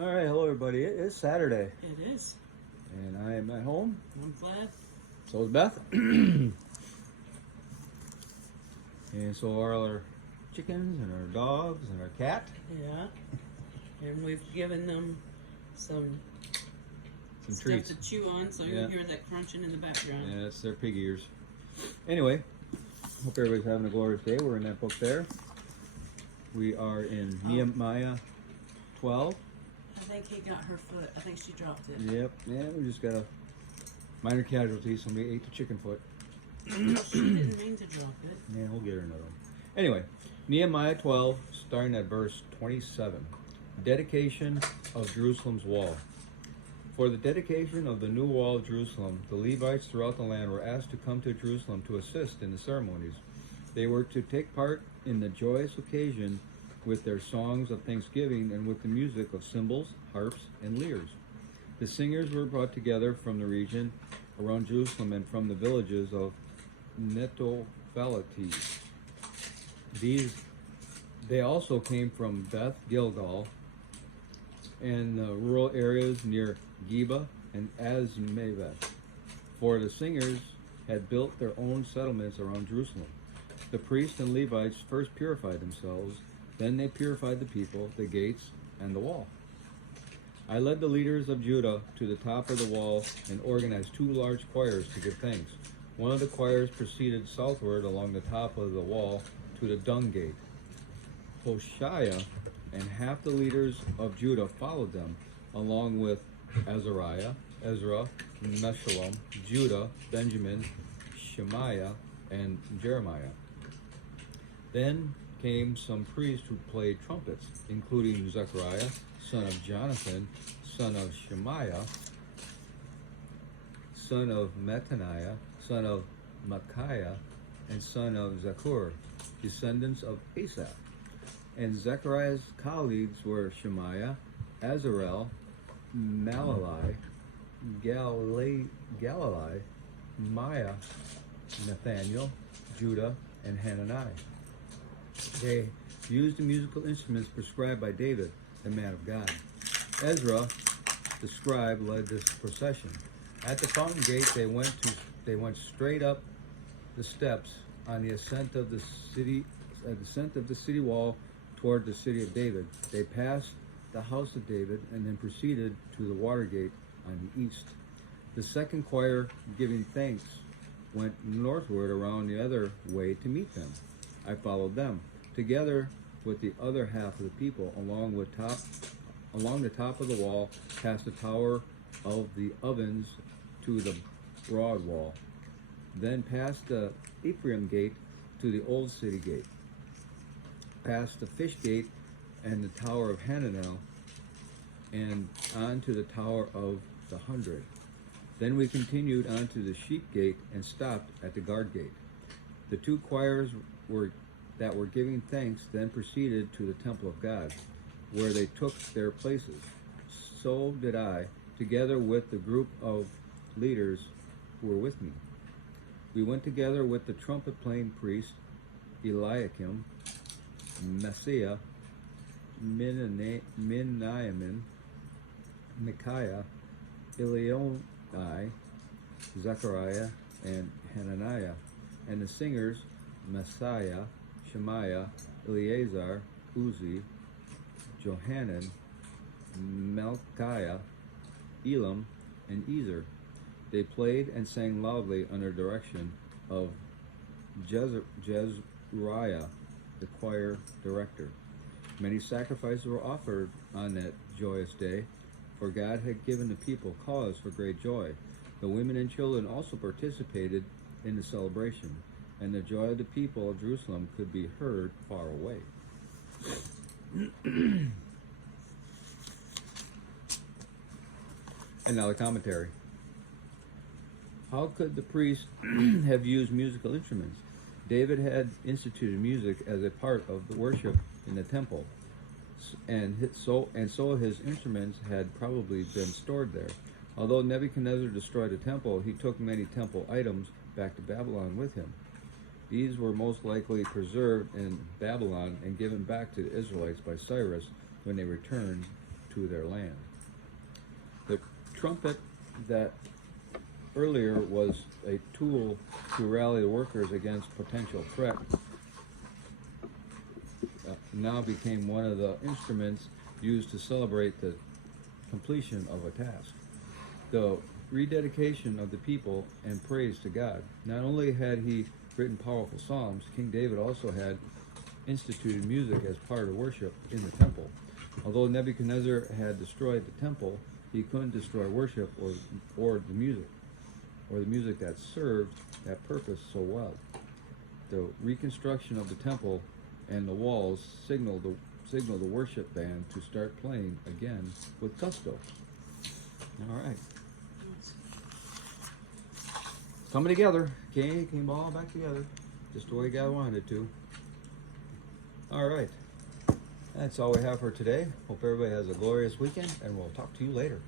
All right, hello everybody. It is Saturday, It is. and I am at home. I'm glad. So is Beth. And so are our chickens and our dogs and our cat. Yeah. And we've given them some stuff treats to chew on, so Yeah. you'll hear that crunching in the background. Yeah, it's their pig ears. Anyway, hope everybody's having a glorious day. We're in that book there. We are in Nehemiah 12. I think he got her foot. I think she dropped it. Yep. Yeah, we just got a minor casualty. Somebody ate the chicken foot. She didn't mean to drop it. Yeah, we'll get her another one. Anyway, Nehemiah 12, starting at verse 27. Dedication of Jerusalem's wall. For the dedication of the new wall of Jerusalem, the Levites throughout the land were asked to come to Jerusalem to assist in the ceremonies. They were to take part in the joyous occasion with their songs of thanksgiving and with the music of cymbals, harps, and lyres. The singers were brought together from the region around Jerusalem and from the villages of Netophates. They also came from Beth Gilgal and the rural areas near Geba and Azmaveth, for the singers had built their own settlements around Jerusalem. The priests and Levites first purified themselves, then they purified the people, the gates, and the wall. I led the leaders of Judah to the top of the wall and organized 2 large choirs to give thanks. One of the choirs proceeded southward along the top of the wall to the dung gate. Hoshea and half the leaders of Judah followed them, along with Azariah, Ezra, Meshullam, Judah, Benjamin, Shemaiah, and Jeremiah. Then came some priests who played trumpets, including Zechariah, son of Jonathan, son of Shemaiah, son of Mattaniah, son of Micaiah, and son of Zakur, descendants of Asaph. And Zechariah's colleagues were Shemaiah, Azarel, Malali, Galilei, Maya, Nathaniel, Judah, and Hananiah. They used the musical instruments prescribed by David, the man of God. Ezra, the scribe, led this procession. At the fountain gate, they went straight up the steps on the ascent of the city wall toward the city of David. They passed the house of David and then proceeded to the water gate on the east. The second choir, giving thanks, went northward around the other way to meet them. I followed them, together with the other half of the people, along the top of the wall, past the tower of the ovens to the broad wall, then past the Ephraim gate to the old city gate, past the fish gate and the tower of Hananel, and on to the tower of the 100. Then we continued on to the sheep gate and stopped at the guard gate. The 2 choirs that were giving thanks then proceeded to the temple of God, where they took their places. So did I, together with the group of leaders who were with me. We went together with the trumpet-playing priest Eliakim, Messiah, Miniamin, Micaiah, Elionai, Zechariah, and Hananiah, and the singers Messiah, Shemaiah, Eleazar, Uzi, Johanan, Malchiah, Elam, and Ezer. They played and sang loudly under direction of Jezreiah, the choir director. Many sacrifices were offered on that joyous day, for God had given the people cause for great joy. The women and children also participated in the celebration, and the joy of the people of Jerusalem could be heard far away. And now the commentary. How could the priests have used musical instruments? David had instituted music as a part of the worship in the temple, and so his instruments had probably been stored there. Although Nebuchadnezzar destroyed the temple, he took many temple items back to Babylon with him. These were most likely preserved in Babylon and given back to the Israelites by Cyrus when they returned to to their land. The trumpet that earlier was a tool to rally the workers against potential threat now became one of the instruments used to celebrate the completion of a task. The rededication of the people and praise to God. Not only had he written powerful psalms, King David also had instituted music as part of worship in the temple. Although Nebuchadnezzar had destroyed the temple, he couldn't destroy worship or the music that served that purpose so well. The reconstruction of the temple and the walls signaled the worship band to start playing again with gusto. All right. Coming together. Okay, came all back together. Just the way God wanted it to. All right. That's all we have for today. Hope everybody has a glorious weekend, and we'll talk to you later.